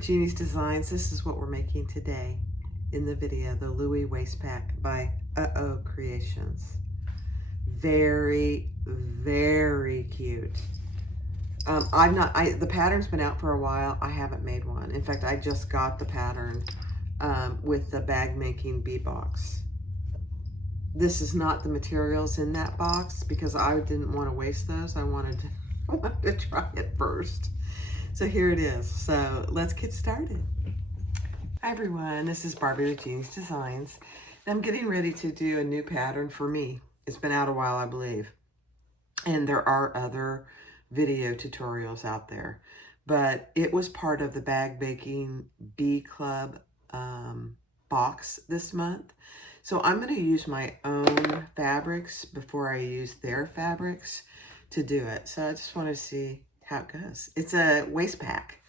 to Jeannie's Designs. This is what we're making today in the video, the Louie waist pack by Creations. Very, very cute. The pattern's been out for a while. I haven't made one. In fact, I just got the pattern with the bag making bee box. This is not the materials in that box because I didn't want to waste those. I wanted to try it first. So here it is. So let's get started. Hi everyone, this is Barbie with Jeannie's Designs. I'm getting ready to do a new pattern for me. It's been out a while, I believe. And there are other video tutorials out there. But it was part of the Bag Baking Bee Club box this month. So I'm going to use my own fabrics before I use their fabrics to do it. So I just want to see how it goes. It's a waist pack.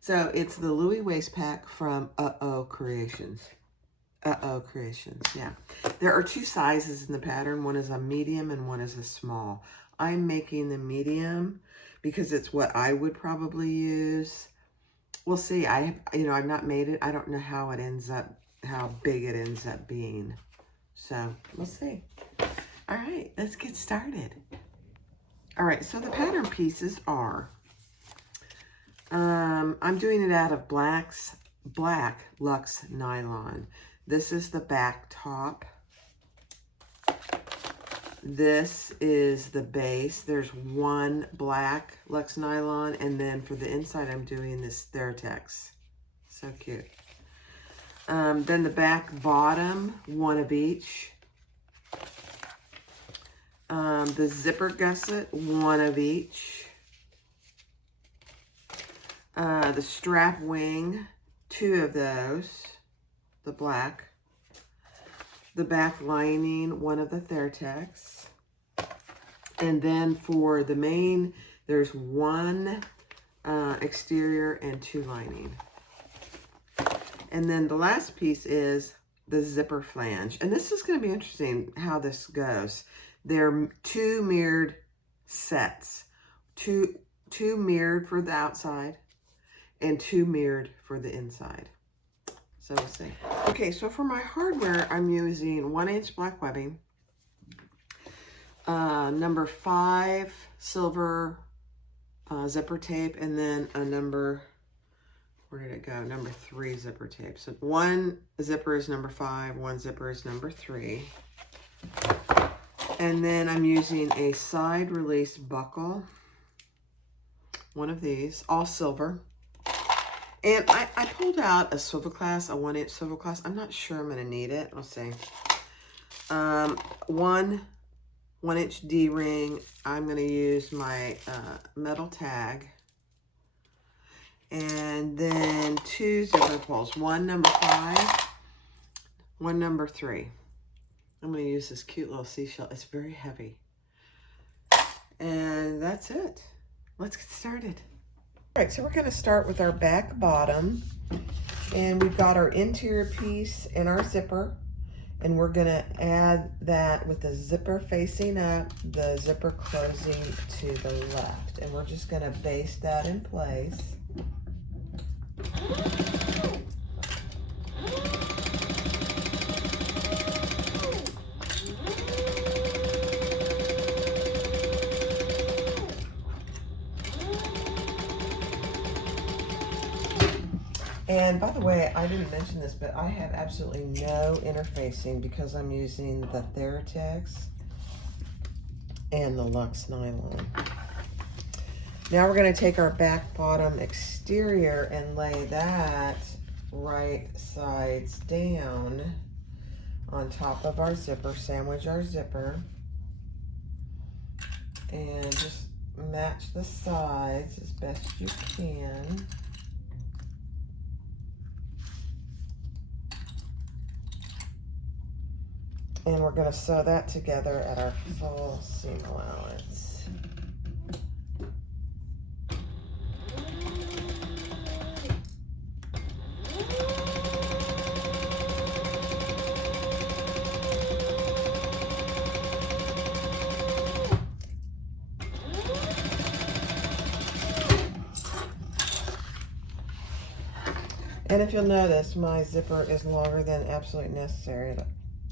So it's the Louie waist pack from Creations. Creations, yeah. There are two sizes in the pattern. One is a medium and one is a small. I'm making the medium because it's what I would probably use. We'll see. I've not made it. I don't know how it ends up, how big it ends up being. So we'll see. All right, let's get started. All right, so the pattern pieces are, I'm doing it out of black Luxe nylon. This is the back top. This is the base. There's one black Luxe nylon, and then for the inside, I'm doing this Theratex. So cute. Then the back bottom, one of each. The zipper gusset, one of each. The strap wing, two of those, the black. The back lining, one of the Theratex. And then for the main, there's one exterior and two lining. And then the last piece is the zipper flange. And this is going to be interesting how this goes. They're two mirrored sets. Two mirrored for the outside and two mirrored for the inside. So we'll see. Okay, so for my hardware, I'm using 1-inch black webbing, number 5 silver zipper tape, and then a number, where did it go? Number 3 zipper tape. So one zipper is number 5, one zipper is number 3. And then I'm using a side release buckle, one of these, all silver. And I pulled out a swivel clasp, a 1-inch swivel clasp. I'm not sure I'm going to need it. We'll see. 1-inch D-ring. I'm going to use my metal tag. And then 2 zipper pulls. One number 5, one number 3. I'm going to use this cute little seashell. It's very heavy. And that's it. Let's get started. All right, so we're going to start with our back bottom. And we've got our interior piece and our zipper. And we're going to add that with the zipper facing up, the zipper closing to the left. And we're just going to baste that in place. And by the way, I didn't mention this, but I have absolutely no interfacing because I'm using the Theratex and the Luxe nylon. Now we're going to take our back bottom exterior and lay that right sides down on top of our zipper, sandwich our zipper, and just match the sides as best you can. And we're going to sew that together at our full seam allowance. And if you'll notice, my zipper is longer than absolutely necessary.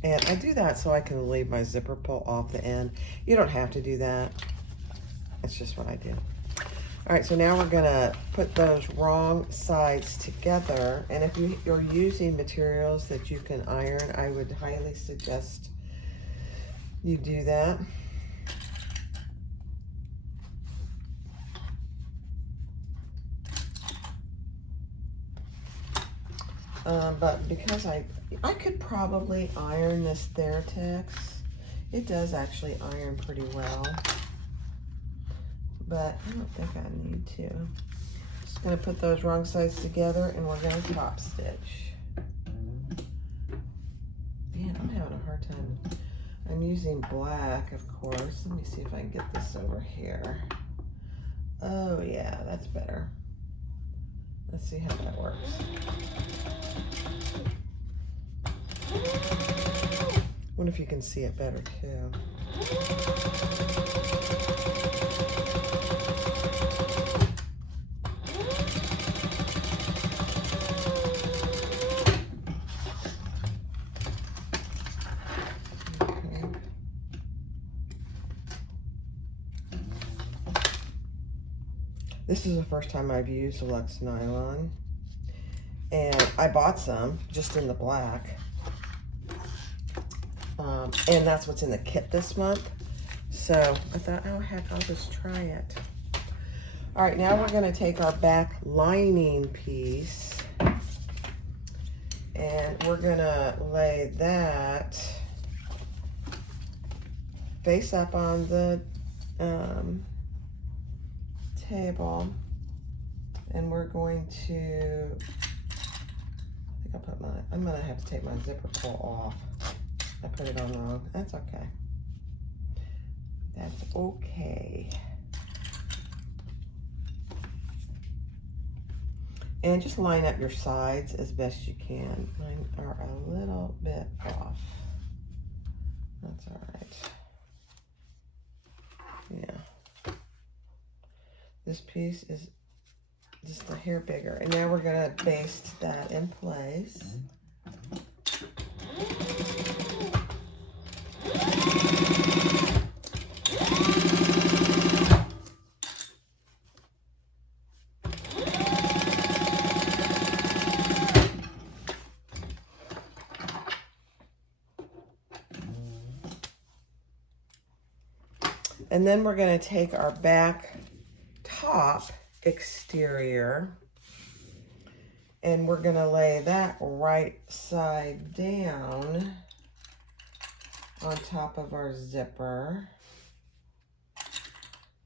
And I do that so I can leave my zipper pull off the end. You don't have to do that. That's just what I do. All right, so now we're gonna put those wrong sides together. And if you're using materials that you can iron, I would highly suggest you do that. But because I could probably iron this Theratex. It does actually iron pretty well, but I don't think I need to. Just gonna put those wrong sides together and we're gonna top stitch. Man, I'm having a hard time. I'm using black, of course. Let me see if I can get this over here. Oh yeah, that's better. Let's see how that works. Wonder if you can see it better too. Okay. This is the first time I've used Lux nylon, and I bought some just in the black. And that's what's in the kit this month. So I thought, oh heck, I'll just try it. All right, now we're gonna take our back lining piece and we're gonna lay that face up on the table. And we're going to, I'm gonna have to take my zipper pull off. I put it on wrong. That's okay. That's okay. And just line up your sides as best you can. Mine are a little bit off. That's all right. Yeah. This piece is just a hair bigger. And now we're gonna baste that in place. And then we're going to take our back top exterior and we're going to lay that right side down on top of our zipper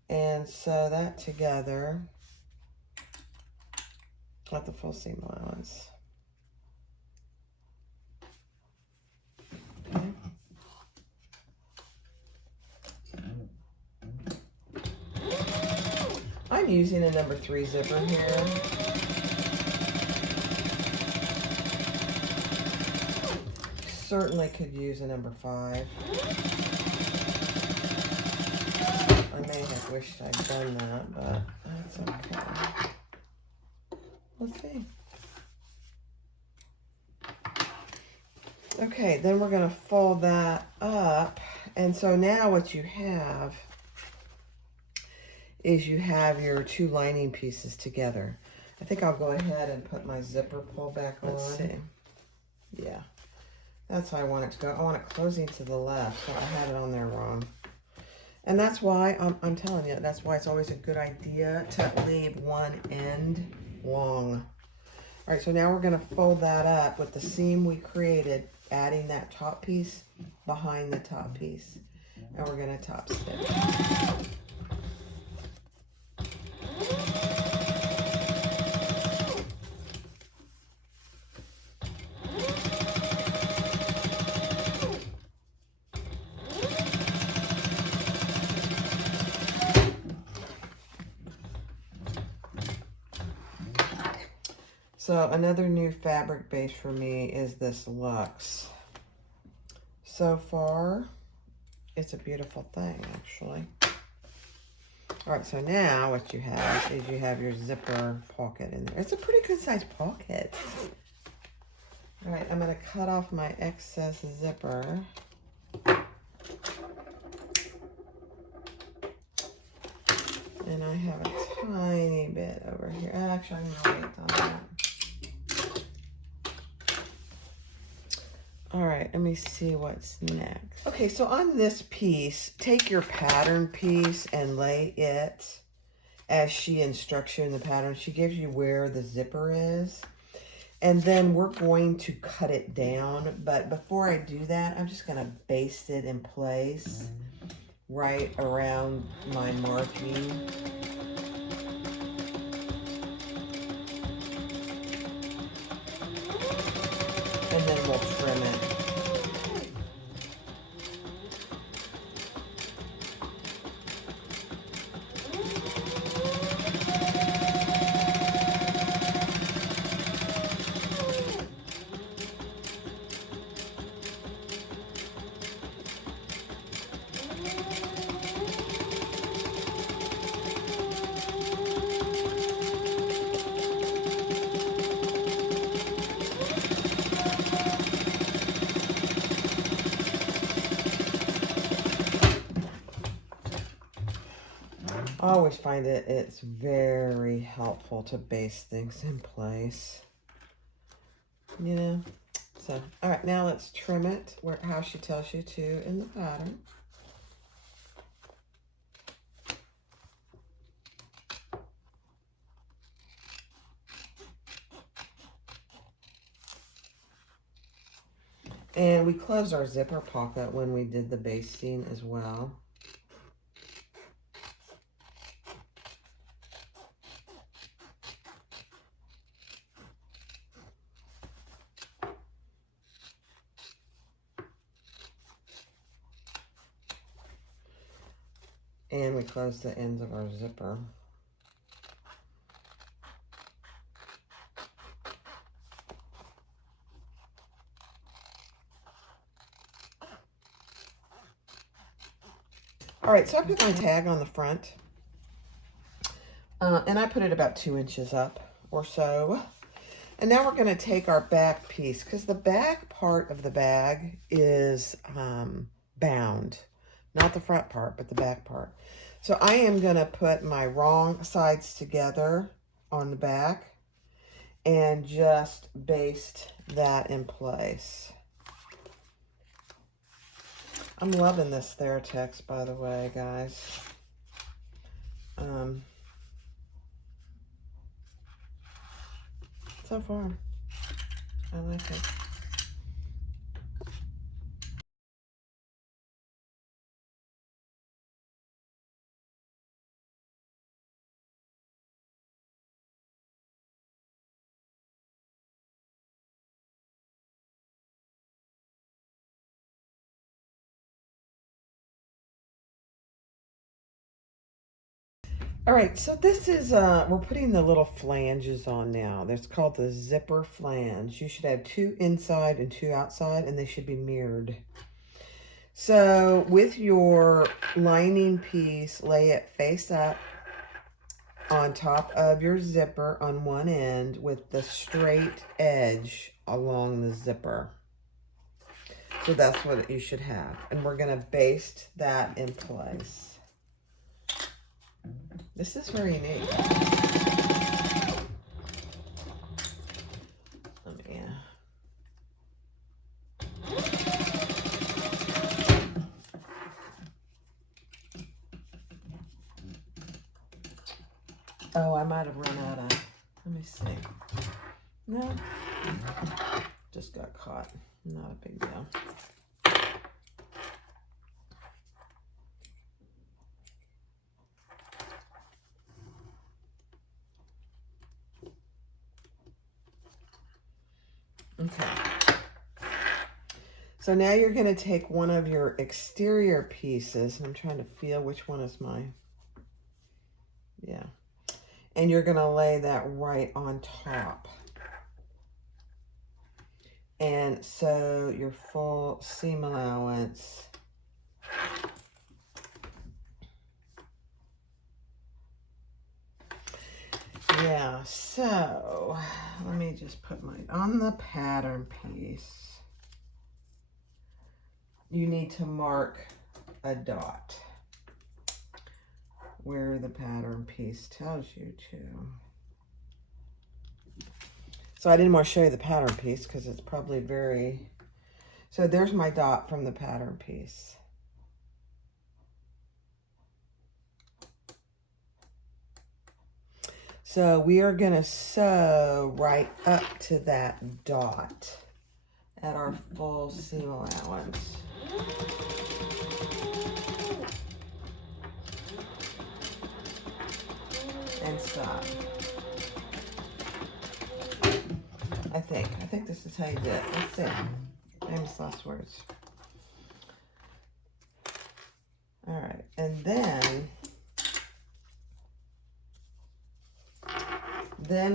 and sew that together at the full seam allowance. Okay. I'm using a number 3 zipper here. Certainly could use a number 5. I may have wished I'd done that, but that's okay. Let's see. Okay, then we're going to fold that up. And so now what you have is you have your 2 lining pieces together. I think I'll go ahead and put my zipper pull back on. Let's see. Yeah, that's how I want it to go. I want it closing to the left, so I had it on there wrong. And that's why, I'm telling you, that's why it's always a good idea to leave one end long. All right, so now we're gonna fold that up with the seam we created, adding that top piece behind the top piece. And we're gonna top stitch. So another new fabric base for me is this Luxe. So far, it's a beautiful thing, actually. All right, so now what you have is you have your zipper pocket in there. It's a pretty good sized pocket. All right, I'm gonna cut off my excess zipper. And I have a tiny bit over here. Actually, I'm gonna wait on that. All right, let me see what's next. Okay, so on this piece, take your pattern piece and lay it as she instructs you in the pattern. She gives you where the zipper is. And then we're going to cut it down. But before I do that, I'm just gonna baste it in place right around my marking. And then we'll trim it. I always find that it's very helpful to baste things in place, you know? So, all right, now let's trim it how she tells you to in the pattern. And we closed our zipper pocket when we did the basting as well. And we closed the ends of our zipper. All right, so I put my tag on the front. And I put it about 2 inches up or so. And now we're going to take our back piece, because the back part of the bag is bound. Not the front part, but the back part. So I am going to put my wrong sides together on the back and just baste that in place. I'm loving this Theratex, by the way, guys. So far, I like it. All right, so this is, we're putting the little flanges on now. That's called the zipper flange. You should have 2 inside and 2 outside, and they should be mirrored. So with your lining piece, lay it face up on top of your zipper on one end with the straight edge along the zipper. So that's what you should have. And we're gonna baste that in place. This is very neat. Let me, oh, I might have run out of, let me see. No, just got caught. Not a big deal. Okay. So now you're going to take one of your exterior pieces, and I'm trying to feel which one is mine. Yeah. And you're going to lay that right on top. And so your full seam allowance So let me just put mine on the pattern piece. You need to mark a dot where the pattern piece tells you to. So I didn't want to show you the pattern piece because it's probably very... So there's my dot from the pattern piece. So we are going to sew right up to that dot at our full seam allowance. And stop. I think this is how you do it. Let's see. Famous last words. All right, and then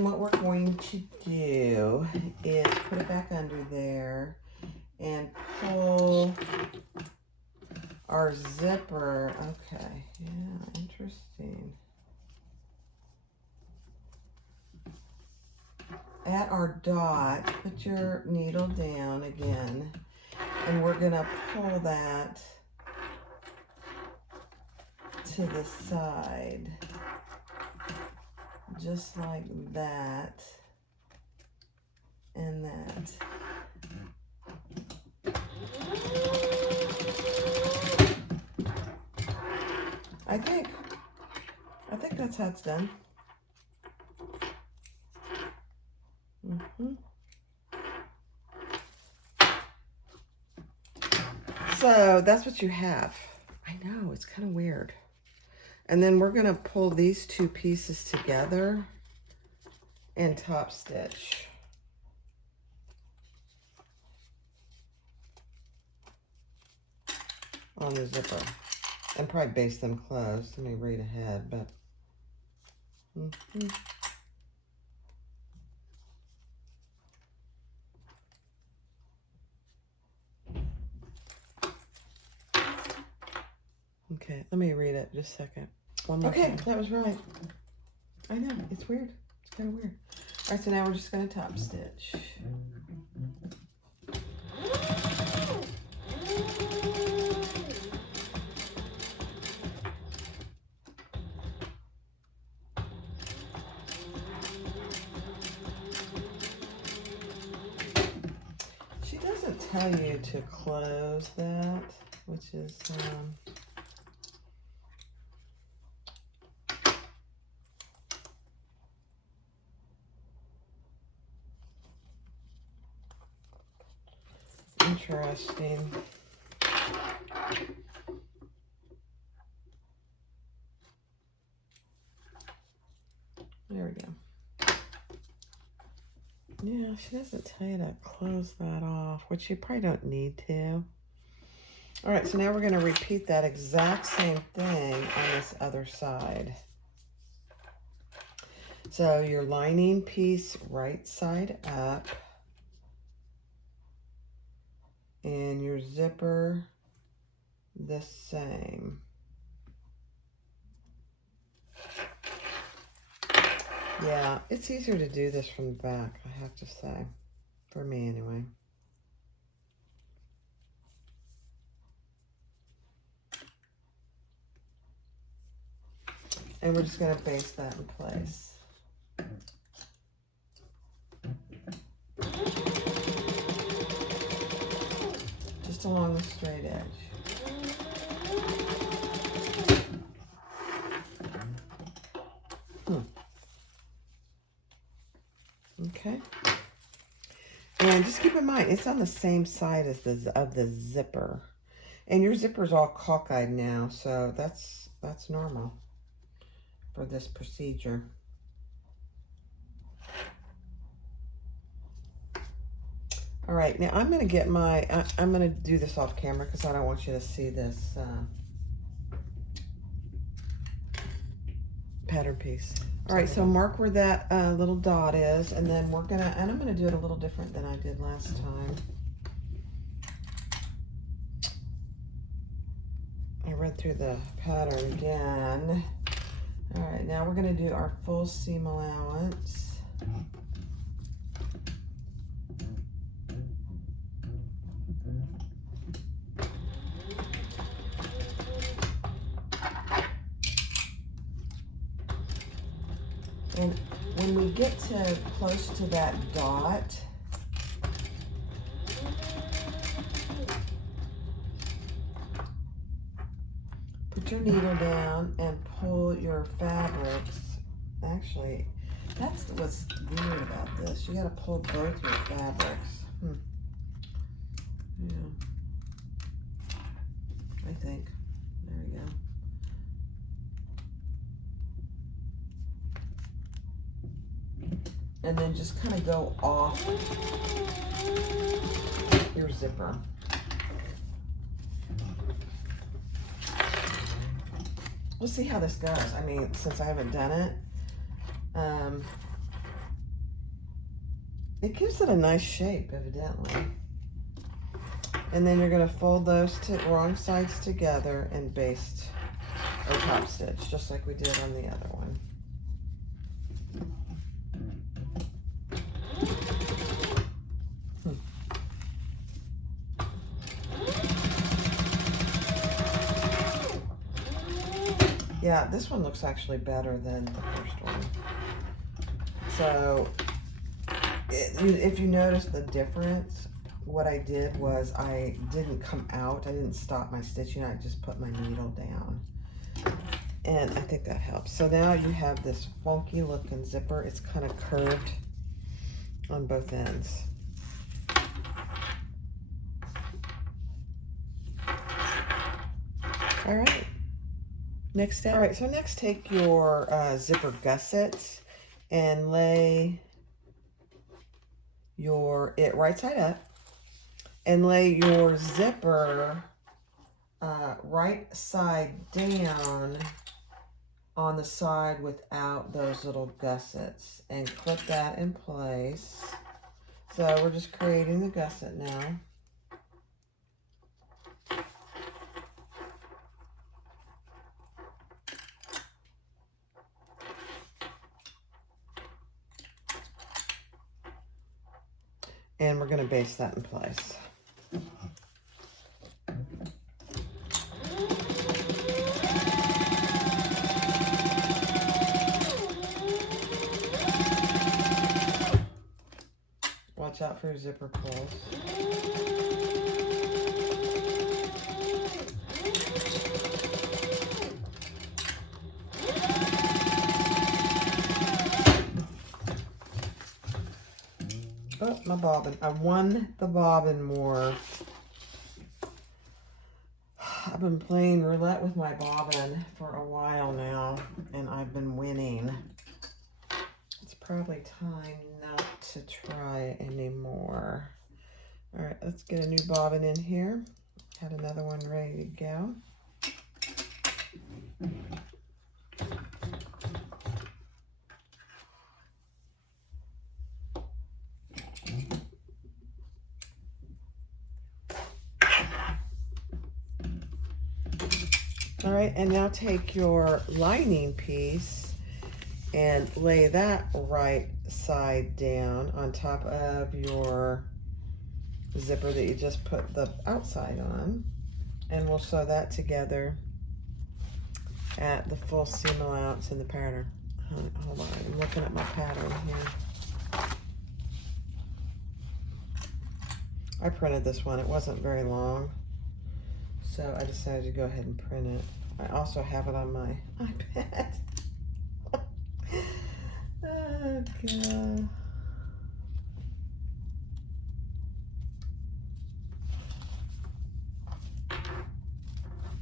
what we're going to do is put it back under there and pull our zipper. Okay, yeah, interesting. At our dot, put your needle down again, and we're gonna pull that to the side, just like that, and that. I think that's how it's done. So that's what you have. I know, it's kind of weird. And then we're gonna pull these two pieces together and top stitch. On the zipper. And probably baste them closed. Let me read ahead, but okay, let me read it just a second. Okay, that was right. I know, it's weird. It's kind of weird. All right, so now we're just going to top stitch. She doesn't tell you to close that, which is... interesting. There we go. Yeah, she doesn't tell you to close that off, which you probably don't need to. All right, so now we're going to repeat that exact same thing on this other side. So your lining piece right side up. And your zipper the same. Yeah, it's easier to do this from the back, I have to say. For me, anyway. And we're just going to baste that in place. Just along the straight edge. Okay. And just keep in mind, it's on the same side as the zipper. And your zipper's all cockeyed now, so that's normal for this procedure. All right, now I'm going to get I'm going to do this off camera because I don't want you to see this pattern piece. All right, so mark where that little dot is, and then I'm going to do it a little different than I did last time. I read through the pattern again. All right, now we're gonna do our full seam allowance. And when we get to close to that dot, put your needle down and pull your fabrics. Actually, that's what's weird about this. You gotta pull both your fabrics. Yeah, I think. There we go. And then just kind of go off your zipper. We'll see how this goes. I mean, since I haven't done it, it gives it a nice shape, evidently. And then you're gonna fold those wrong sides together and baste or top stitch, just like we did on the other one. Yeah, this one looks actually better than the first one. So, if you notice the difference, what I did was I didn't come out, I didn't stop my stitching, I just put my needle down. And I think that helps. So now you have this funky looking zipper. It's kind of curved on both ends. All right. Next step. All right, so next take your zipper gussets and lay it right side up and lay your zipper right side down on the side without those little gussets and clip that in place. So we're just creating the gusset now. And we're going to baste that in place. Watch out for your zipper pulls. Oh, my bobbin. I won the bobbin more. I've been playing roulette with my bobbin for a while now, and I've been winning. It's probably time not to try anymore. All right, let's get a new bobbin in here. Had another one ready to go. All right, and now take your lining piece and lay that right side down on top of your zipper that you just put the outside on. And we'll sew that together at the full seam allowance in the pattern. Hold on, I'm looking at my pattern here. I printed this one, it wasn't very long, so I decided to go ahead and print it. I also have it on my iPad. Oh, God.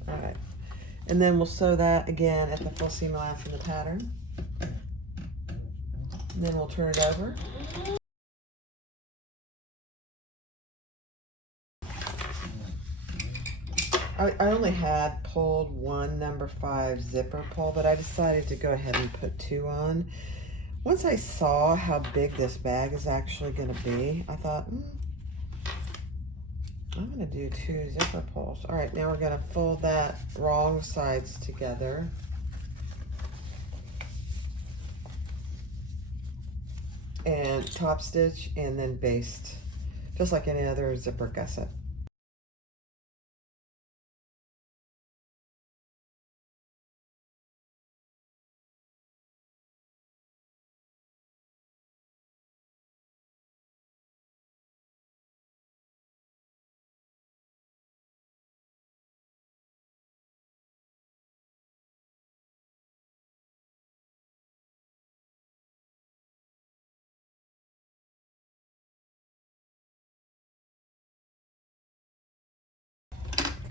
All right, and then we'll sew that again at the full seam allowance in the pattern. And then we'll turn it over. I only had pulled one number 5 zipper pull, but I decided to go ahead and put 2 on. Once I saw how big this bag is actually going to be, I thought, I'm going to do 2 zipper pulls. All right, now we're going to fold that wrong sides together. and top stitch and then baste, just like any other zipper gusset.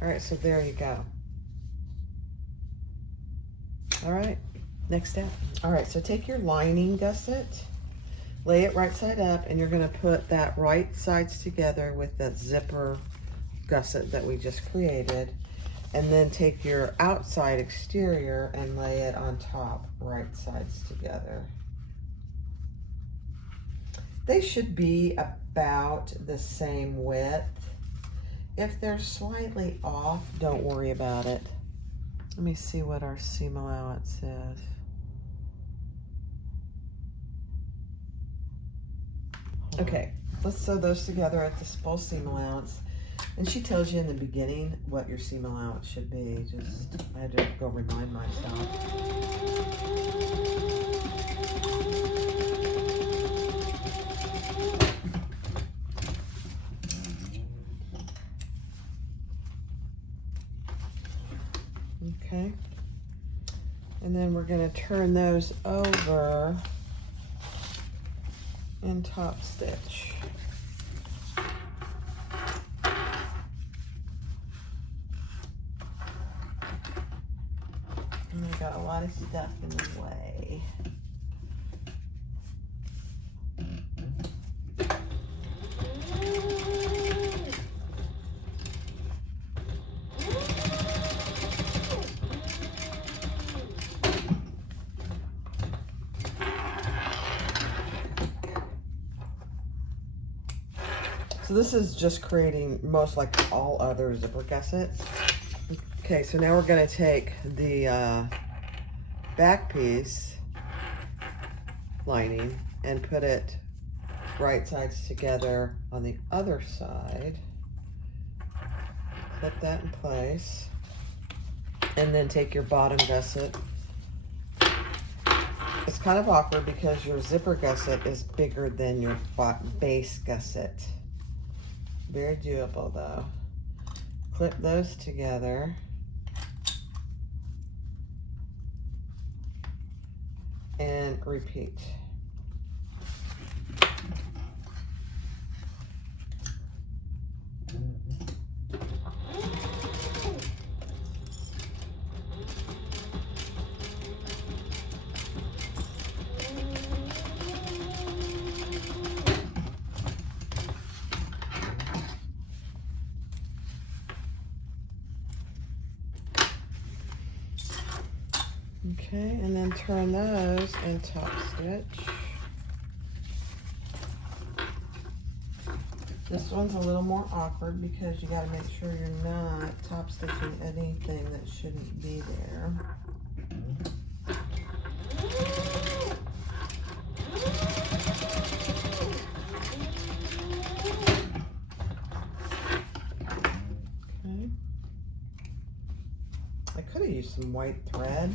All right, so there you go. All right, next step. All right, so take your lining gusset, lay it right side up, and you're gonna put that right sides together with that zipper gusset that we just created. And then take your outside exterior and lay it on top, right sides together. They should be about the same width. If they're slightly off, don't worry about it. Let me see what our seam allowance is. Okay, let's sew those together at this full seam allowance. And she tells you in the beginning what your seam allowance should be. Just, I had to go remind myself. Okay. And then we're gonna turn those over and top stitch. And I got a lot of stuff in the way. So this is just creating most like all other zipper gussets. Okay, so now we're gonna take the back piece lining and put it right sides together on the other side. Clip that in place. And then take your bottom gusset. It's kind of awkward because your zipper gusset is bigger than your base gusset. Very doable though. Clip those together. And repeat. Okay, and then turn those and top stitch. This one's a little more awkward because you gotta make sure you're not top stitching anything that shouldn't be there. Okay. I could have used some white thread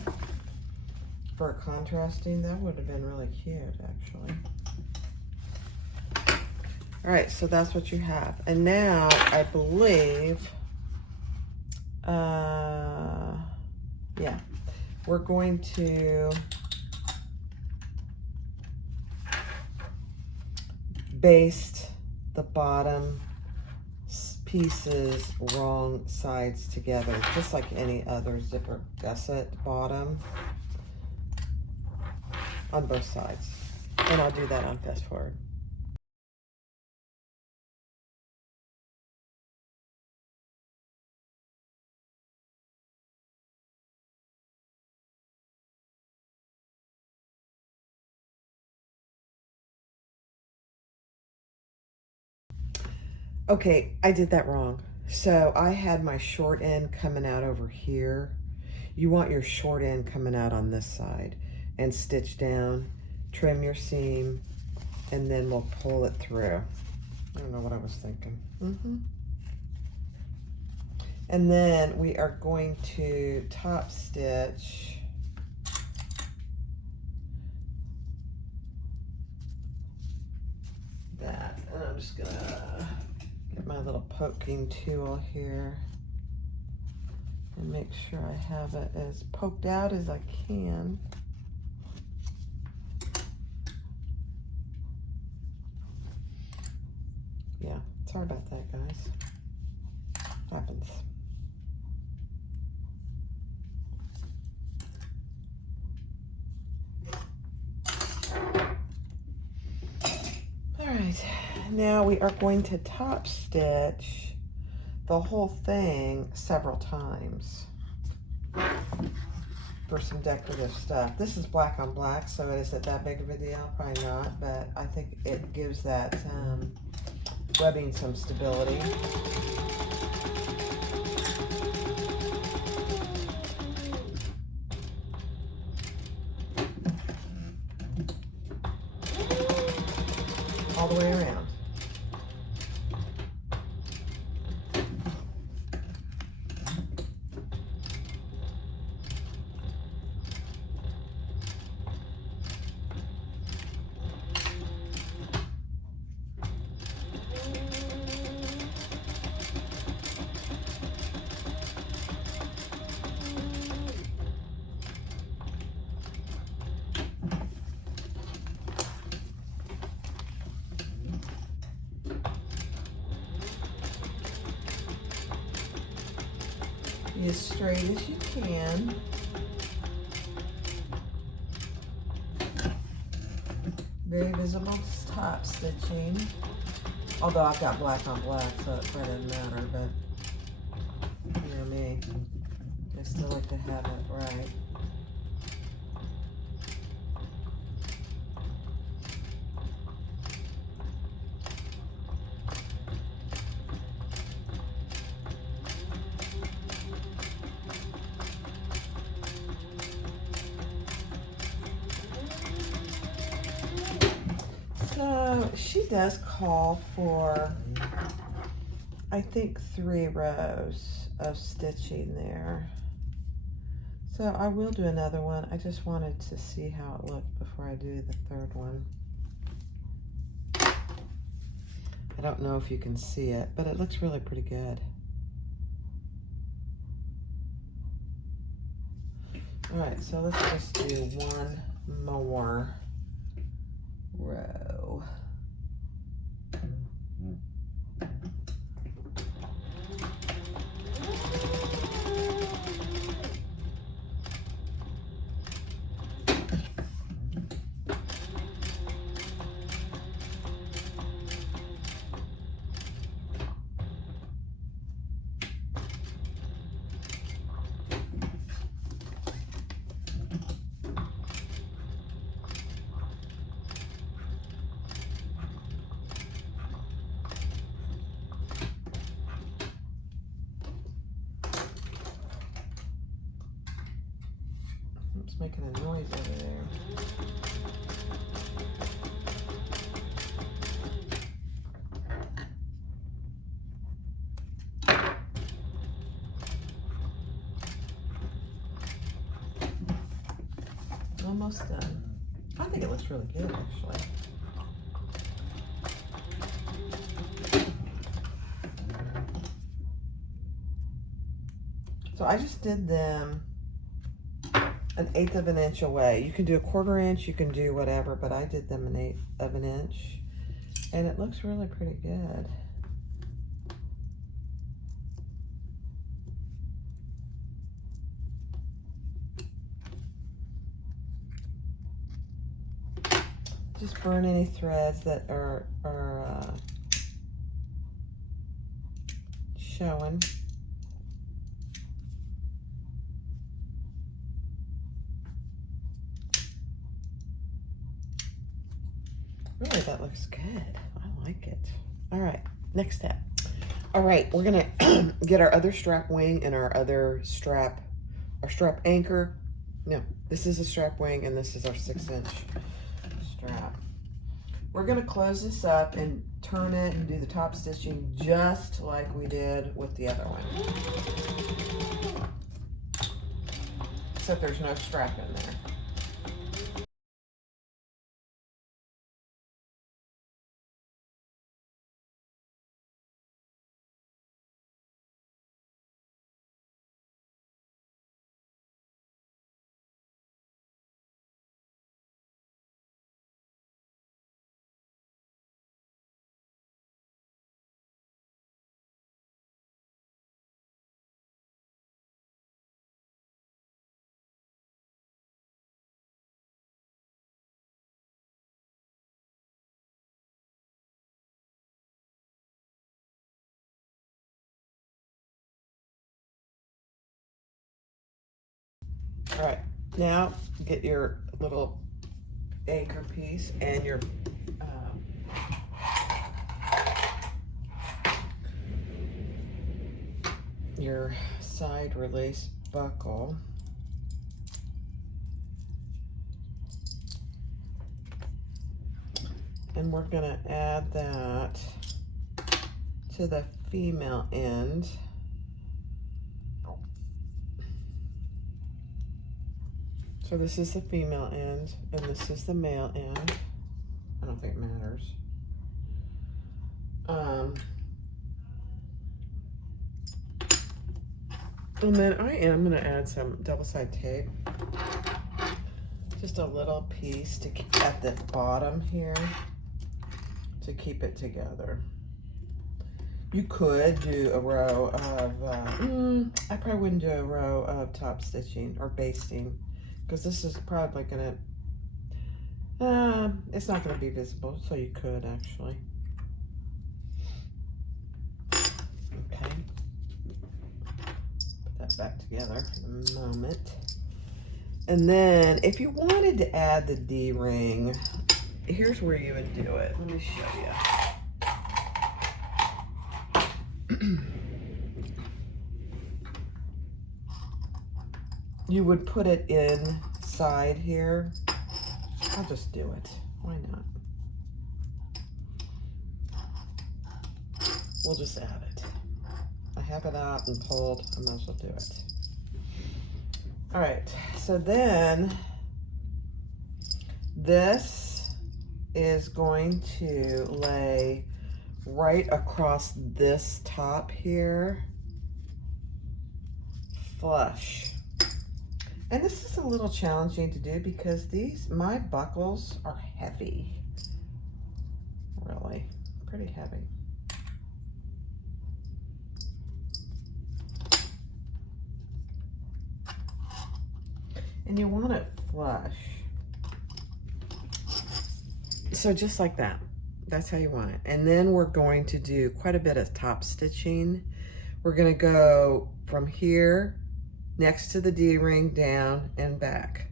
for contrasting. That would have been really cute, actually. All right, so that's what you have. And now I believe, yeah, we're going to baste the bottom pieces wrong sides together, just like any other zipper gusset bottom on both sides. And I'll do that on fast forward. Okay, I did that wrong. So I had my short end coming out over here. You want your short end coming out on this side and stitch down, trim your seam, and then we'll pull it through. I don't know what I was thinking. And then we are going to top stitch that. And I'm just gonna get my little poking tool here and make sure I have it as poked out as I can. Yeah, sorry about that, guys. Happens. All right, now we are going to top stitch the whole thing several times for some decorative stuff. This is black on black, so is it that big of a deal? Probably not, but I think it gives that webbing some stability. All the way around. Be as straight as you can. Very visible top stitching. Although I've got black on black, so it probably doesn't matter, but you know me. I still like to have it right. So she does call for, I think, 3 rows of stitching there. So I will do another one. I just wanted to see how it looked before I do the 3rd one. I don't know if you can see it, but it looks really pretty good. All right, so let's just do one more row. It's making a noise over there. Almost done. I think it looks really good, actually. So I just did them 1/8 of an inch away. You can do a 1/4 inch, you can do whatever, but I did them 1/8 of an inch, and it looks really pretty good. Just burn any threads that are showing. Really, that looks good. I like it. All right, next step. All right, we're gonna get our other strap wing and our other strap, our strap anchor. No, this is a strap wing and this is our 6-inch strap. We're going to close this up and turn it and do the top stitching just like we did with the other one. Except there's no strap in there. All right, now get your little anchor piece and your side release buckle. And we're gonna add that to the female end. So this is the female end, and this is the male end. I don't think it matters. And then I am gonna add some double-side tape. Just a little piece to keep at the bottom here to keep it together. You could do a row of, I probably wouldn't do a row of top stitching or basting, because this is probably gonna, it's not gonna be visible, so you could actually. Okay. Put that back together in a moment. And then if you wanted to add the D-ring, here's where you would do it. Let me show you. You would put it inside here. I'll just do it. Why not? We'll just add it. I have it out and pulled. I might as well do it. All right. So then this is going to lay right across this top here, flush. And this is a little challenging to do because my buckles are heavy. Really, pretty heavy. And you want it flush. So just like that. That's how you want it. And then we're going to do quite a bit of top stitching. We're gonna go from here next to the D-ring down and back.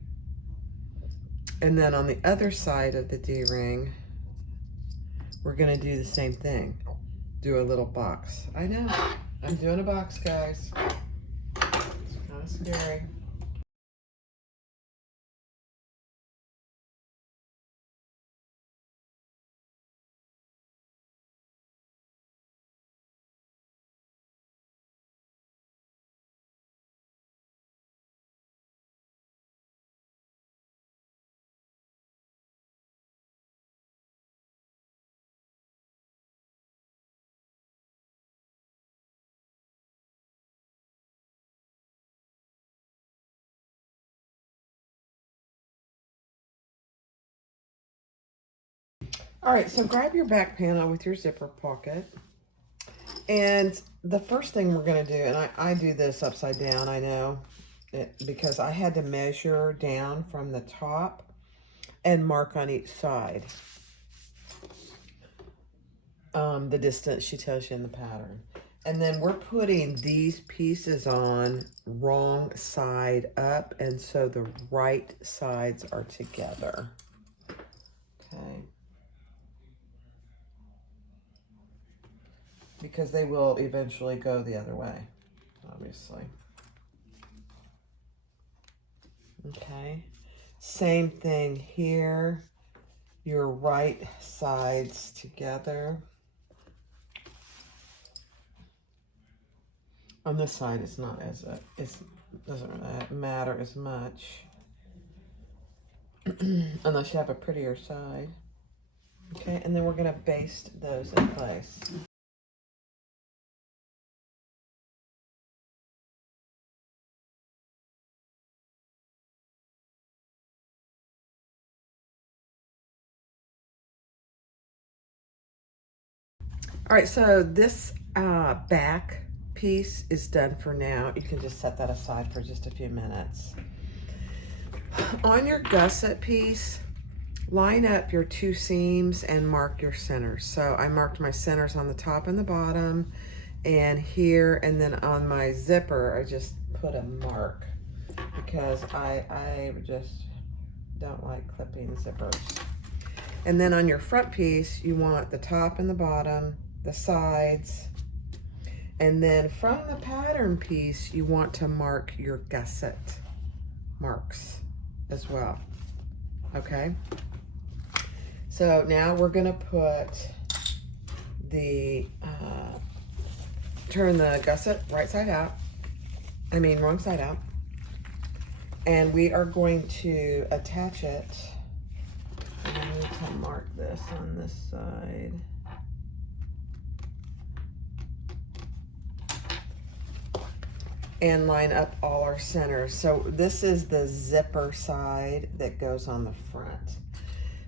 And then on the other side of the D-ring, we're gonna do the same thing. Do a little box. I know, I'm doing a box, guys. It's kind of scary. All right, so grab your back panel with your zipper pocket. And the first thing we're gonna do, and I do this upside down, I know, because I had to measure down from the top and mark on each side the distance she tells you in the pattern. And then we're putting these pieces on wrong side up, and so the right sides are together. Okay. Because they will eventually go the other way, obviously. Okay. Same thing here. your right sides together. On this side, it's not as it doesn't matter as much unless you have a prettier side. Okay, and then we're gonna baste those in place. All right, so this back piece is done for now. You can just set that aside for just a few minutes. On your gusset piece, line up your two seams and mark your centers. So I marked my centers on the top and the bottom and here, and then on my zipper, I just put a mark because I just don't like clipping zippers. And then on your front piece, you want the top and the bottom, the sides, and then from the pattern piece, you want to mark your gusset marks as well, okay? So now we're gonna put the, turn the gusset right side out, wrong side out, and we are going to attach it. I need to mark this on this side. And line up all our centers. So this is the zipper side that goes on the front,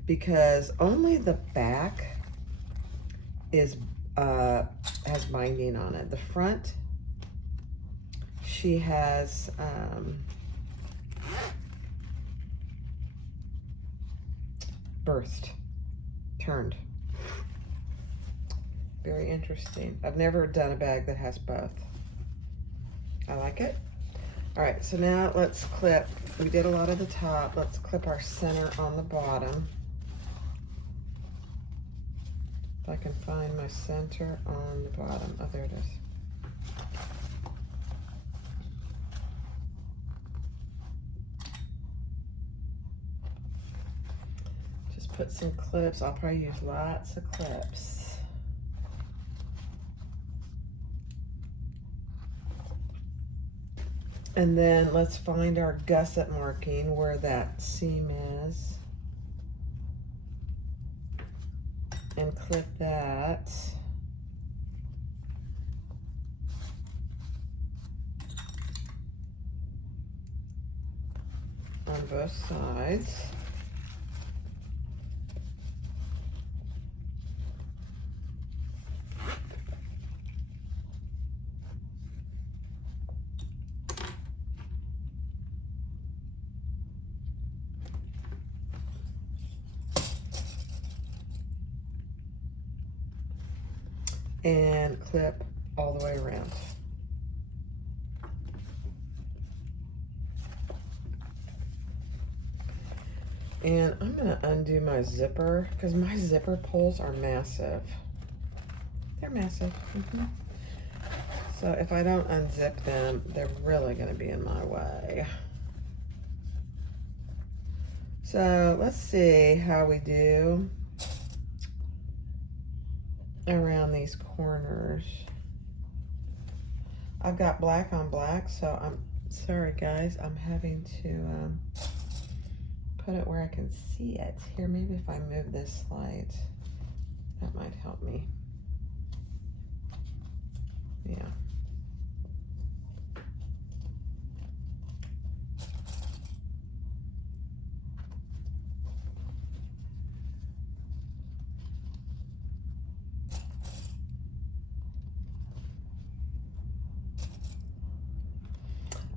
because only the back is has binding on it. The front, she has birthed, turned. Very interesting. I've never done a bag that has both. I like it. All right, so now let's clip. We did a lot of the top. Let's clip our center on the bottom. If I can find my center on the bottom. Oh, there it is. Just put some clips. I'll probably use lots of clips. And then let's find our gusset marking where that seam is. And clip that. On both sides. And clip all the way around. And I'm gonna undo my zipper because my zipper pulls are massive. They're massive. So if I don't unzip them, they're really gonna be in my way. So let's see how we do around these corners. I've got black on black, so I'm sorry guys, I'm having to put it where I can see it. Here, maybe if I move this light, that might help me. Yeah.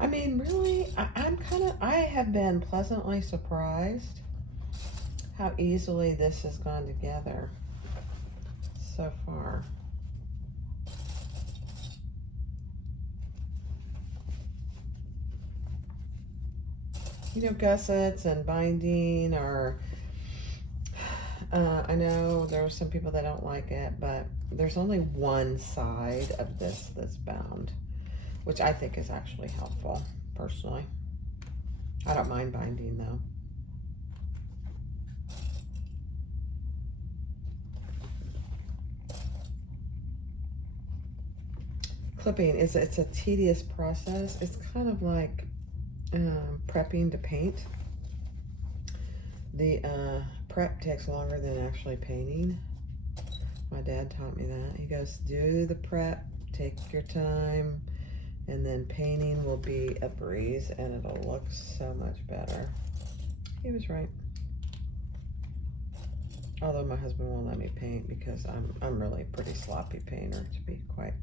I mean, really, I have been pleasantly surprised how easily this has gone together so far. You know, gussets and binding are, I know there are some people that don't like it, but there's only one side of this that's bound, which I think is actually helpful, personally. I don't mind binding, though. clipping is it's a tedious process. It's kind of like prepping to paint. The prep takes longer than actually painting. My dad taught me that. He goes, do the prep, take your time, and then painting will be a breeze and it'll look so much better. He was right. Although my husband won't let me paint because I'm really a pretty sloppy painter, to be quite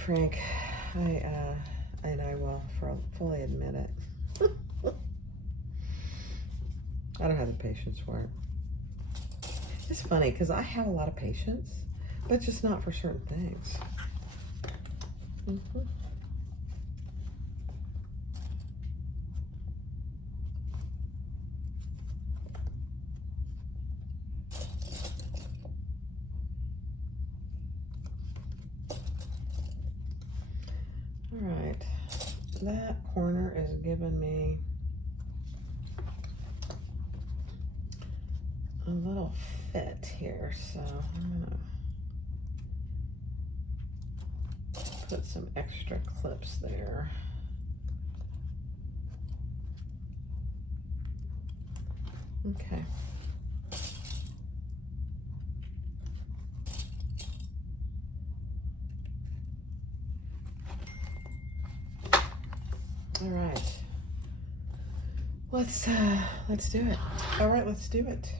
frank. And I will fully admit it. I don't have the patience for it. It's funny because I have a lot of patience, but just not for certain things. All right, that corner is giving me a little fit here, so I'm gonna put some extra clips there. Okay. All right. Let's do it. All right, let's do it.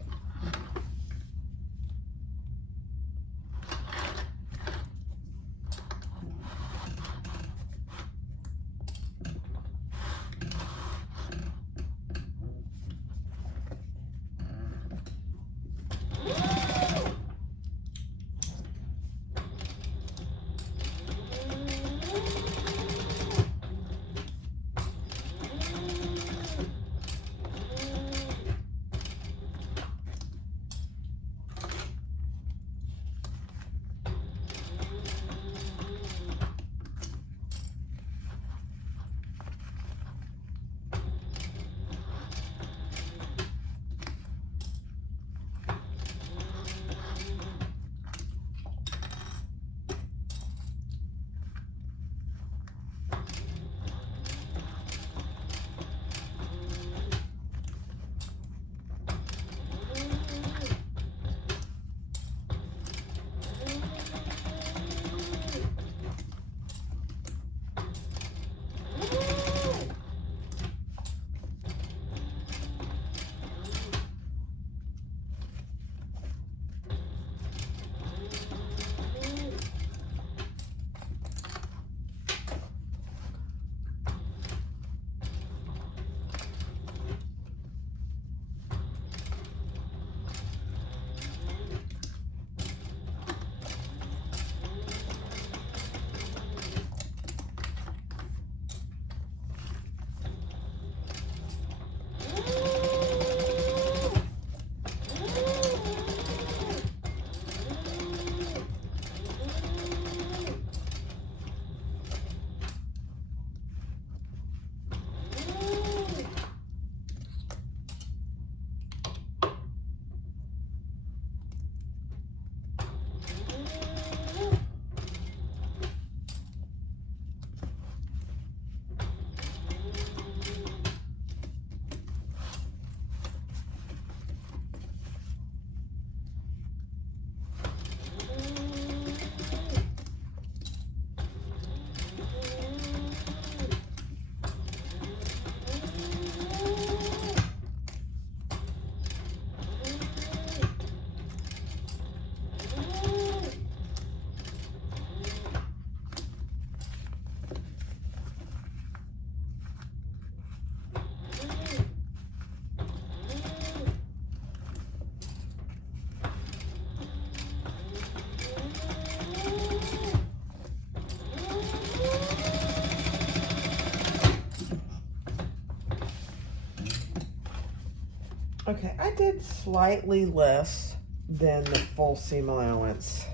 Okay, I did slightly less than the full seam allowance.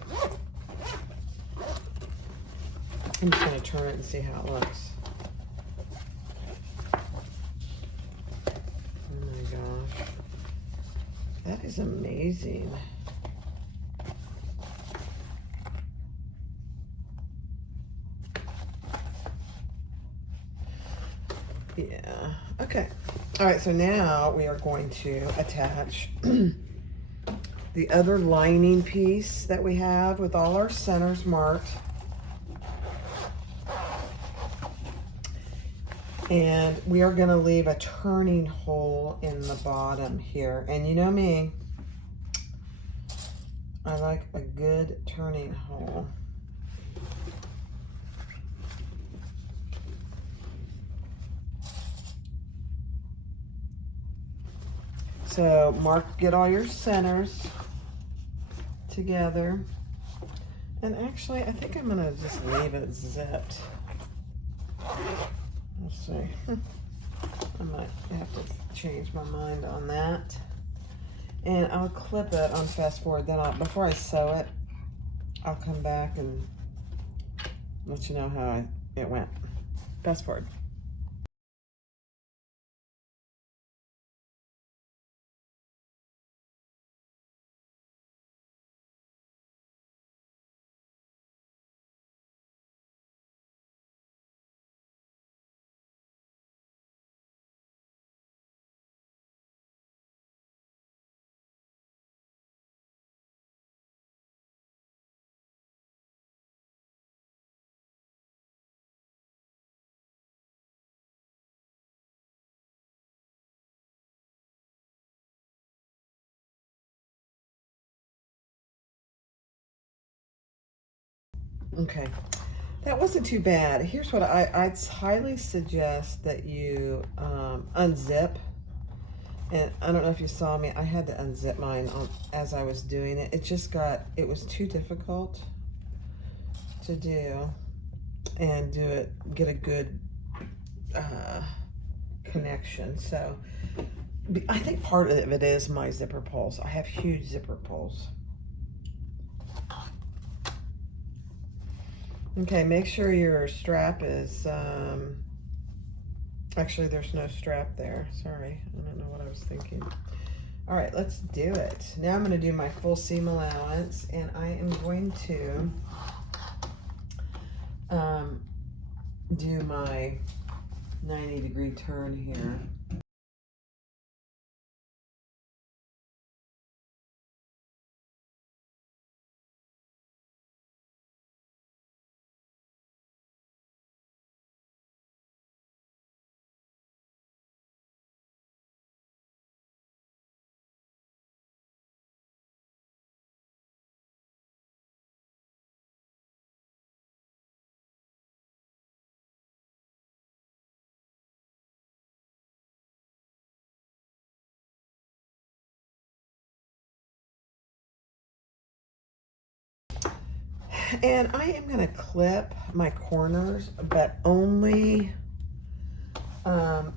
I'm just going to turn it and see how it looks. Oh my gosh. That is amazing. Yeah, okay. All right, so now we are going to attach the other lining piece that we have with all our centers marked. And we are gonna leave a turning hole in the bottom here. And you know me, I like a good turning hole. So get all your centers together. And actually, I think I'm gonna just leave it zipped. Let's see. I might have to change my mind on that. And I'll clip it on fast forward. Then before I sew it, I'll come back and let you know how it went. Fast forward. Okay, that wasn't too bad. Here's what I'd highly suggest that you unzip. And I don't know if you saw me, I had to unzip mine as I was doing it. It was too difficult to do and get a good connection. So I think part of it is my zipper pulls. I have huge zipper pulls. Okay, make sure your strap is, actually there's no strap there. Sorry, I don't know what I was thinking. All right, let's do it. Now I'm gonna do my full seam allowance, and I am going to do my 90-degree turn here. And I am gonna clip my corners, but only, and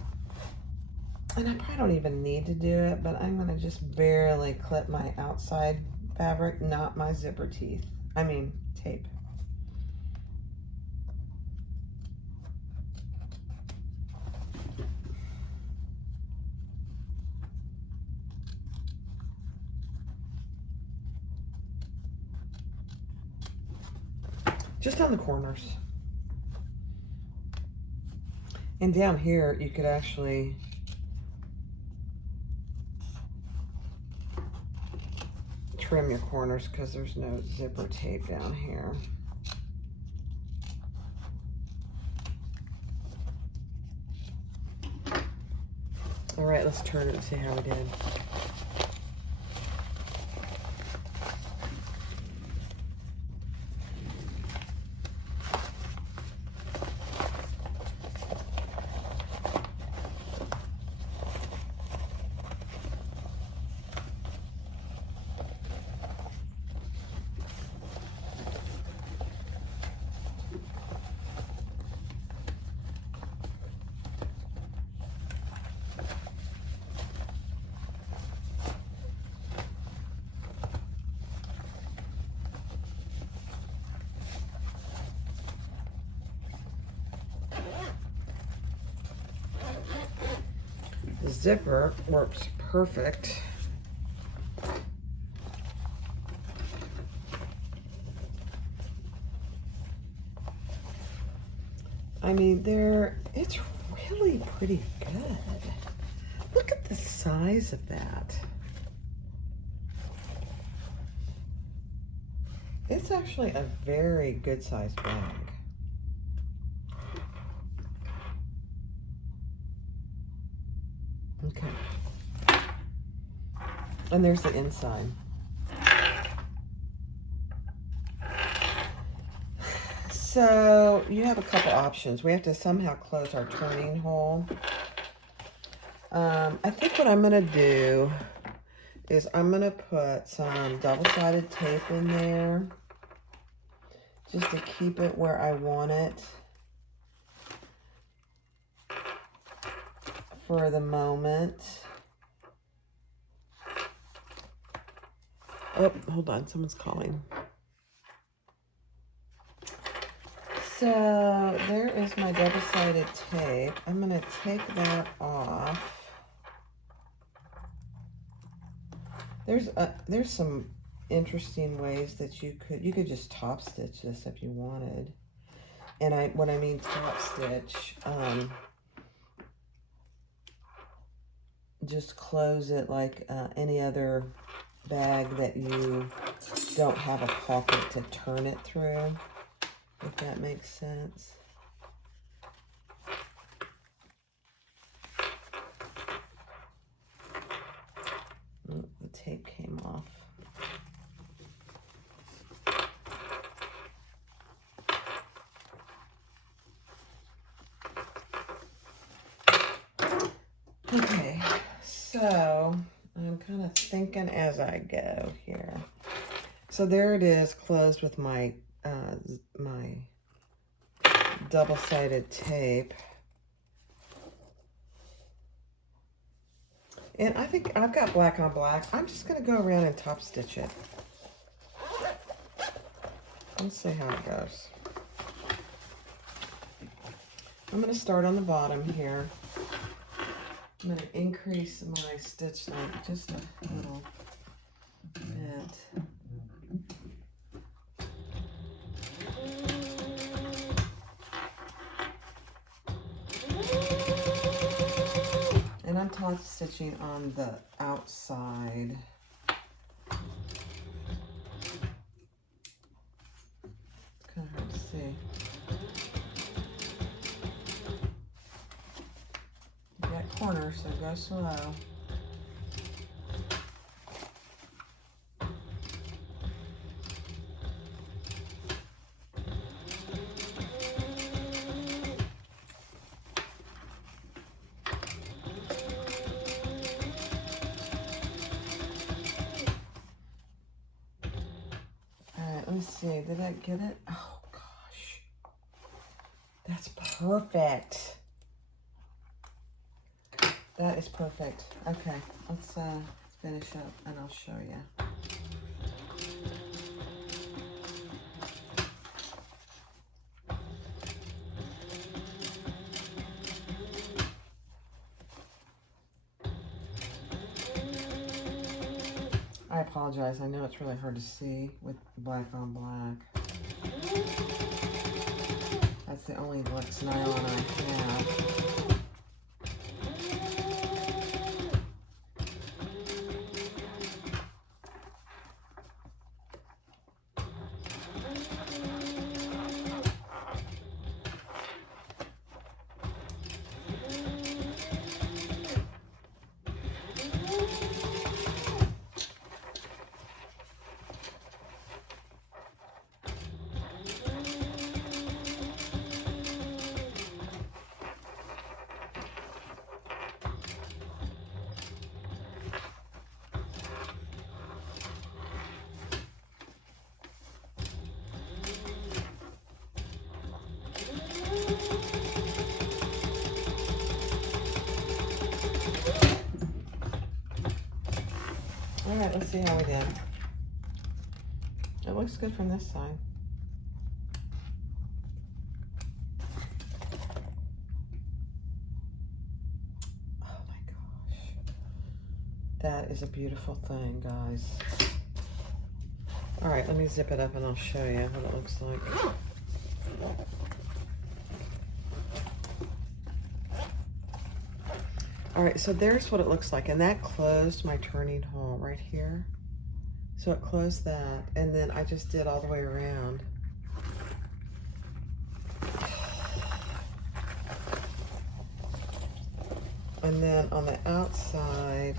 I probably don't even need to do it, but I'm gonna just barely clip my outside fabric, not my zipper teeth. I mean, tape. Just on the corners. And down here, you could actually trim your corners because there's no zipper tape down here. All right, let's turn it and see how we did. The zipper works perfect. I mean, it's really pretty good. Look at the size of that. It's actually a very good sized bag. Okay. And there's the inside. So you have a couple options. We have to somehow close our turning hole. I think what I'm going to do is I'm going to put some double-sided tape in there just to keep it where I want it for the moment. Oh, hold on, someone's calling. So there is my double-sided tape. I'm going to take that off. There's some interesting ways that you could just top stitch this if you wanted. And what I mean top stitch, just close it like any other bag that you don't have a pocket to turn it through, if that makes sense. Oh, the tape came off. Okay, so I'm kind of thinking as I go here. So there it is, closed with my my double-sided tape. And I think I've got black on black. I'm just going to go around and top stitch it. Let's see how it goes. I'm going to start on the bottom here. I'm going to increase my stitch length just a little bit. And I'm top stitching on the outside. It's kind of hard to see. You got corners, so go slow. Let's see, did I get it? Oh gosh, that's perfect. That is perfect. Okay, let's finish up and I'll show you. I apologize. I know it's really hard to see with black on black. That's the only Lux nylon I have. All right, let's see how we did. It looks good from this side. Oh my gosh. That is a beautiful thing, guys. All right, let me zip it up and I'll show you what it looks like. All right, so there's what it looks like. And that closed my turning hole right here. So it closed that. And then I just did all the way around. And then on the outside,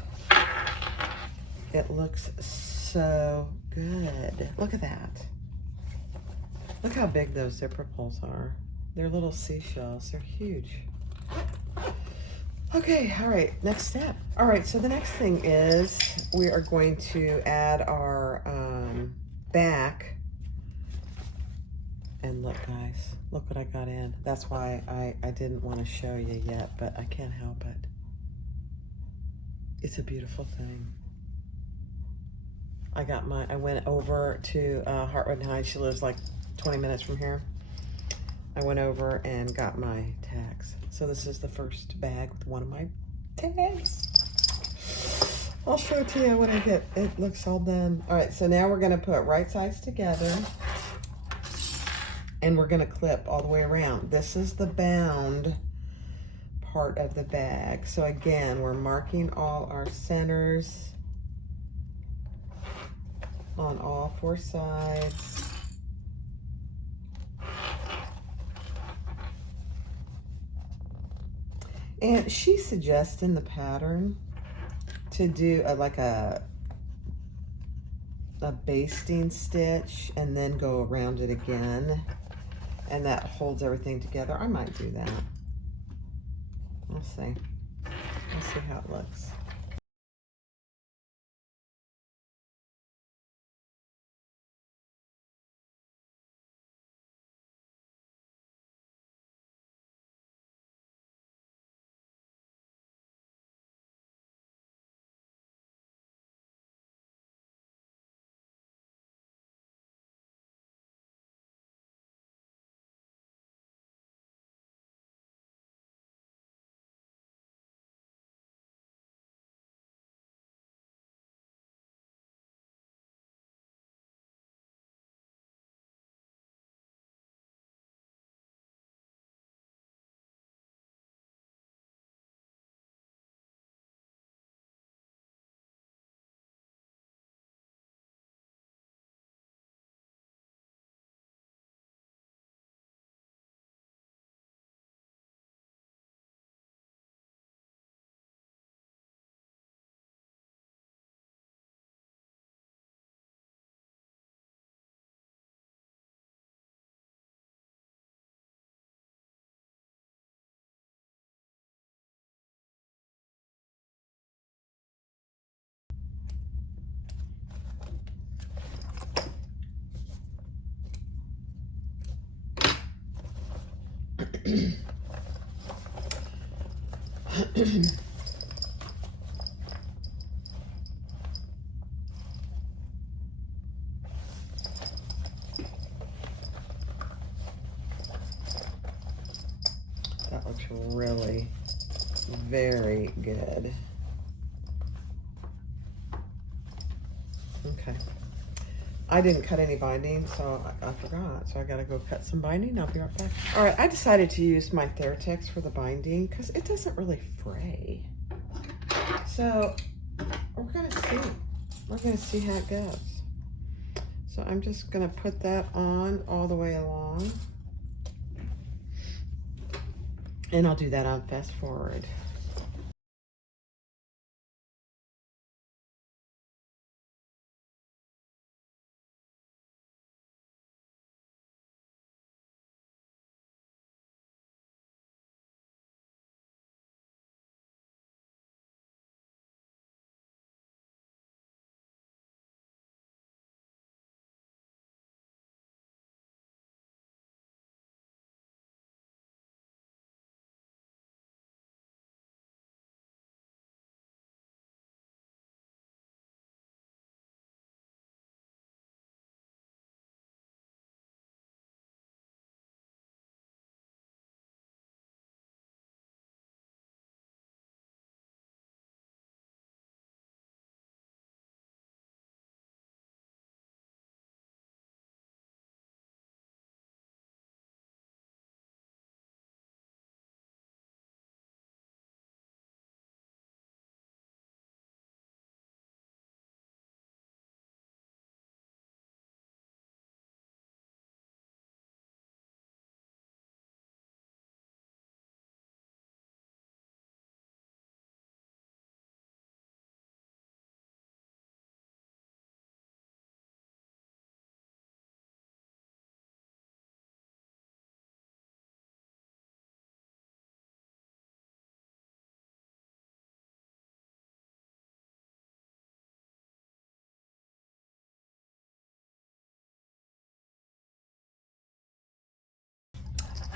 it looks so good. Look at that. Look how big those zipper pulls are. They're little seashells. They're huge. Okay, all right, next step. All right, so the next thing is we are going to add our back. And look, guys, look what I got in. That's why I didn't want to show you yet, but I can't help it. It's a beautiful thing. I went over to Hartwood Heights. She lives like 20 minutes from here. I went over and got my tags. So this is the first bag with one of my tags. I'll show it to you when I get it. Looks all done. All right, so now we're gonna put right sides together and we're gonna clip all the way around. This is the bound part of the bag. So again, we're marking all our centers on all 4 sides. And she suggests in the pattern to do like a basting stitch and then go around it again, and that holds everything together. I might do that. We'll see. We'll see how it looks. That looks really very good. Okay. I didn't cut any binding, so I forgot. So I gotta go cut some binding. I'll be right back. All right, I decided to use my Theratex for the binding because it doesn't really fray. So we're gonna see. We're gonna see how it goes. So I'm just gonna put that on all the way along. And I'll do that on fast forward.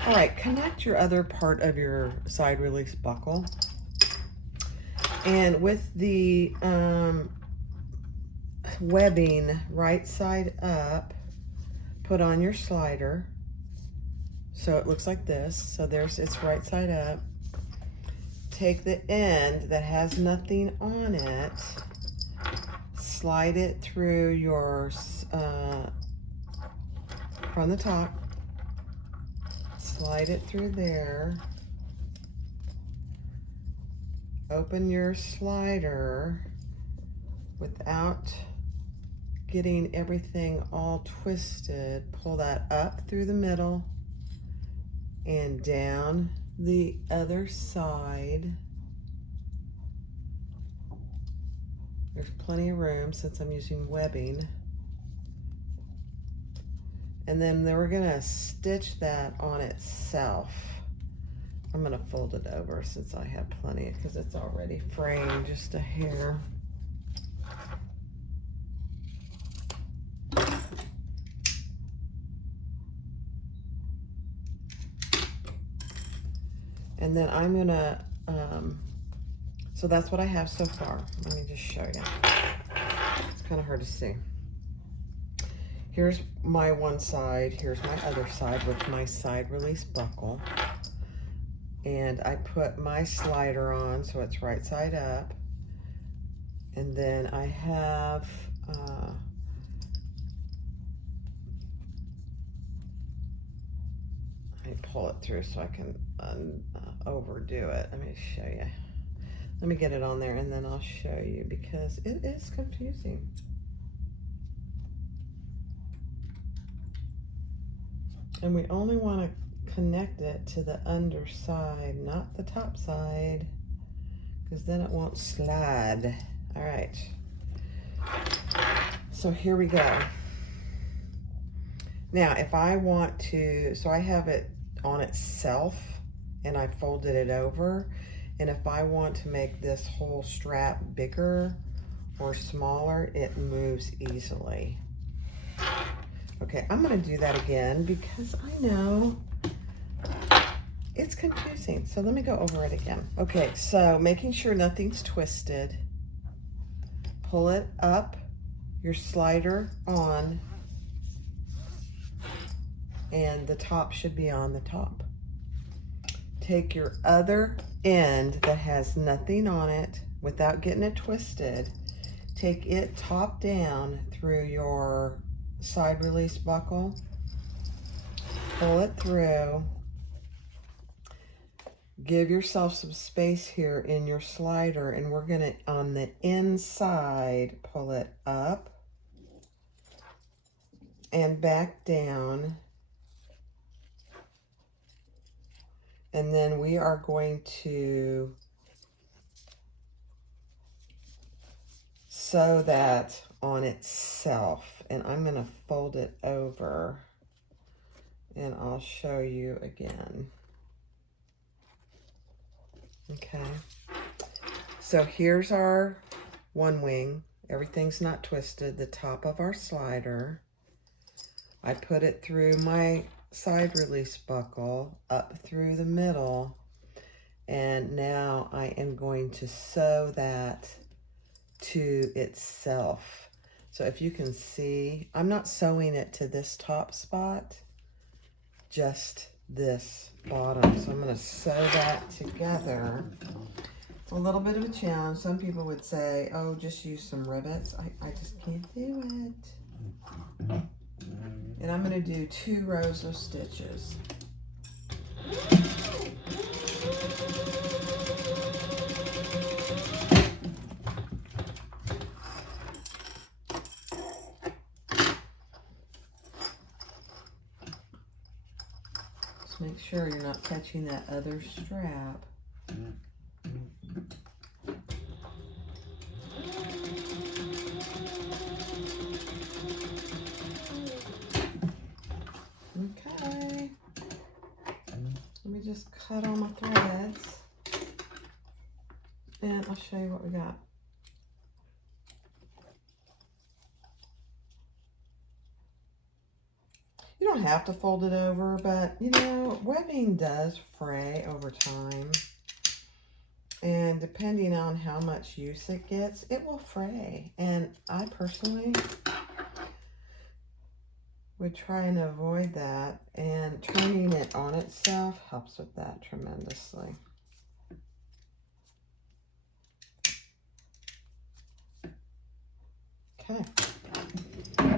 All right, connect your other part of your side release buckle. And with the webbing right side up, put on your slider. So it looks like this. So it's right side up. Take the end that has nothing on it, slide it through your, from the top, slide it through there, open your slider without getting everything all twisted, pull that up through the middle and down the other side. There's plenty of room since I'm using webbing. And then we're gonna stitch that on itself. I'm gonna fold it over since I have plenty because it's already fraying just a hair. And then I'm gonna, so that's what I have so far. Let me just show you. It's kind of hard to see. Here's my one side, here's my other side with my side release buckle. And I put my slider on so it's right side up. And then I have, I pull it through so I can overdo it. Let me show you. Let me get it on there and then I'll show you because it is confusing. And we only want to connect it to the underside, not the top side, because then it won't slide. All right. So here we go. Now, if I want to, so I have it on itself and I folded it over. And if I want to make this whole strap bigger or smaller, it moves easily. Okay, I'm gonna do that again because I know it's confusing. So let me go over it again. Okay, so making sure nothing's twisted. Pull it up, your slider on, and the top should be on the top. Take your other end that has nothing on it without getting it twisted. Take it top down through your side release buckle. Pull it through. Give yourself some space here in your slider, and we're gonna, on the inside, pull it up and back down. And then we are going to sew that on itself. And I'm gonna fold it over and I'll show you again. Okay, so here's our one wing. Everything's not twisted. The top of our slider. I put it through my side release buckle up through the middle, and now I am going to sew that to itself. So if you can see, I'm not sewing it to this top spot, just this bottom. So I'm going to sew that together. It's a little bit of a challenge. Some people would say, oh, just use some rivets. I just can't do it. And I'm going to do 2 rows of stitches. Just make sure you're not catching that other strap. Okay. Let me just cut all my threads and I'll show you what we got. You don't have to fold it over, but you know, webbing does fray over time. And depending on how much use it gets, it will fray. And I personally would try and avoid that. And turning it on itself helps with that tremendously. Okay,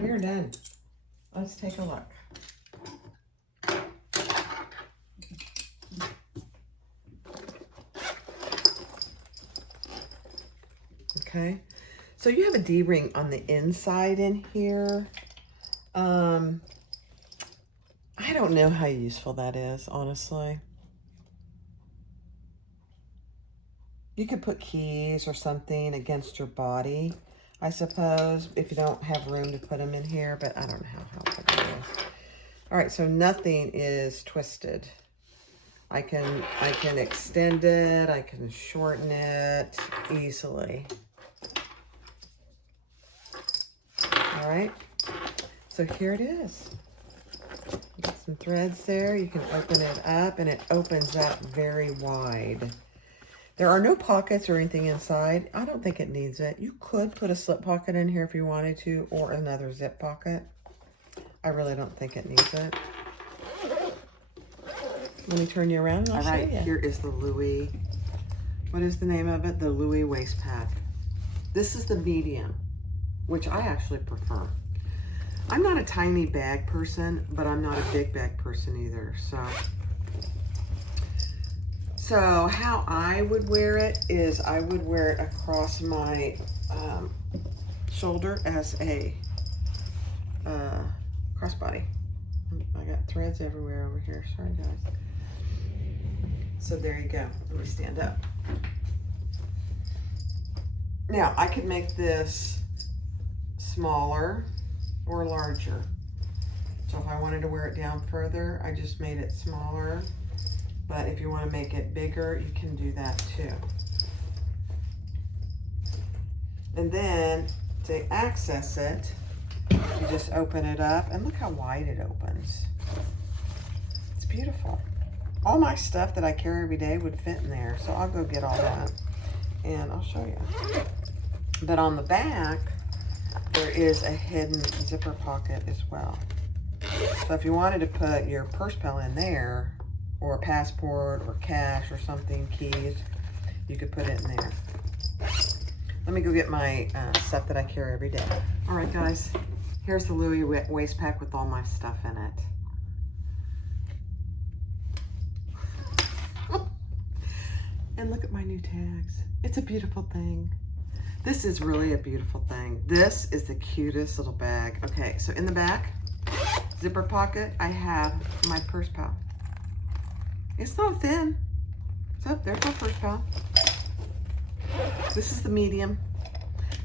we're done. Let's take a look. Okay, so you have a D-ring on the inside in here. I don't know how useful that is, honestly. You could put keys or something against your body, I suppose, if you don't have room to put them in here, but I don't know how helpful it is. All right, so nothing is twisted. I can extend it, I can shorten it easily. All right, so here it is. You got some threads there. You can open it up, and it opens up very wide. There are no pockets or anything inside. I don't think it needs it. You could put a slip pocket in here if you wanted to, or another zip pocket. I really don't think it needs it. Let me turn you around and I'll show you. Here is the Louie. What is the name of it? The Louie waist pack. This is the medium, which I actually prefer. I'm not a tiny bag person, but I'm not a big bag person either. So how I would wear it is I would wear it across my shoulder as a crossbody. I got threads everywhere over here. Sorry, guys. So there you go. Let me stand up. Now, I could make this smaller or larger. So if I wanted to wear it down further, I just made it smaller. But if you want to make it bigger, you can do that too. And then to access it, you just open it up, and look how wide it opens. It's beautiful. All my stuff that I carry every day would fit in there, so I'll go get all that and I'll show you. But on the back, there is a hidden zipper pocket as well. So if you wanted to put your purse pal in there, or a passport or cash or something, keys, you could put it in there. Let me go get my stuff that I carry every day. All right, guys, here's the Louie waist pack with all my stuff in it. And look at my new tags. It's a beautiful thing. This is really a beautiful thing. This is the cutest little bag. Okay, so in the back, zipper pocket, I have my purse pal. It's not thin. So there's my purse pal. This is the medium.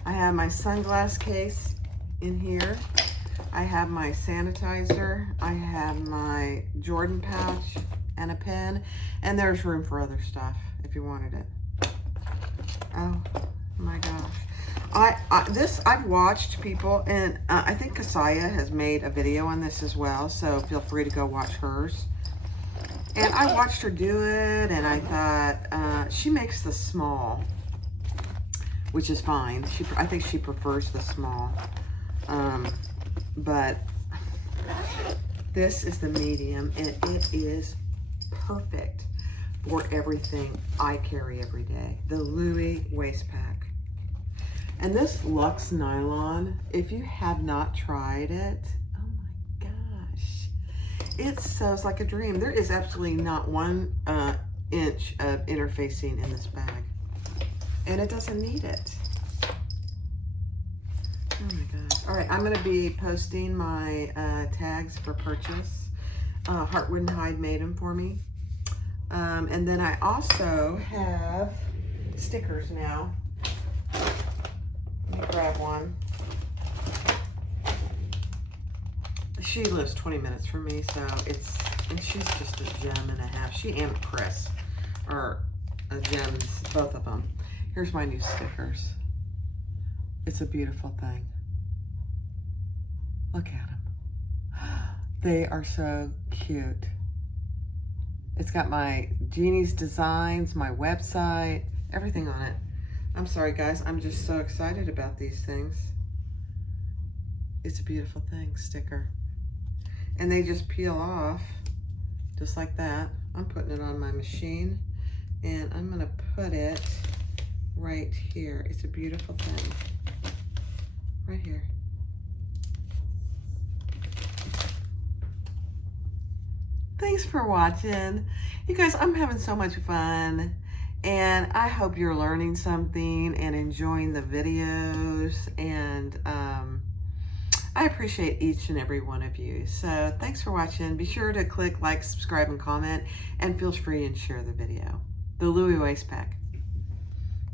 I have my sunglass case in here. I have my sanitizer. I have my Jordan pouch and a pen. And there's room for other stuff if you wanted it. Oh my gosh. I've watched people, and I think Kasaya has made a video on this as well, so feel free to go watch hers. And I watched her do it, and I thought she makes the small, which is fine. I think she prefers the small, but this is the medium, and it is perfect for everything I carry every day. The Louie waist pack. And this Luxe nylon, if you have not tried it, oh my gosh, it sews like a dream. There is absolutely not 1 inch of interfacing in this bag, and it doesn't need it. Oh my gosh. All right, I'm gonna be posting my tags for purchase. Heartwood and Hyde made them for me. And then I also have stickers now. Let me grab one. She lives 20 minutes from me, so and she's just a gem and a half. She and Chris are gems, both of them. Here's my new stickers. It's a beautiful thing. Look at them. They are so cute. It's got my Jeannie's designs, my website, everything on it. I'm sorry guys, I'm just so excited about these things. It's a beautiful thing, sticker. And they just peel off just like that. I'm putting it on my machine and I'm gonna put it right here. It's a beautiful thing, right here. Thanks for watching. You guys, I'm having so much fun and I hope you're learning something and enjoying the videos, and I appreciate each and every one of you. So thanks for watching. Be sure to click like, subscribe, and comment, and feel free and share the video. The Louie Waste Pack.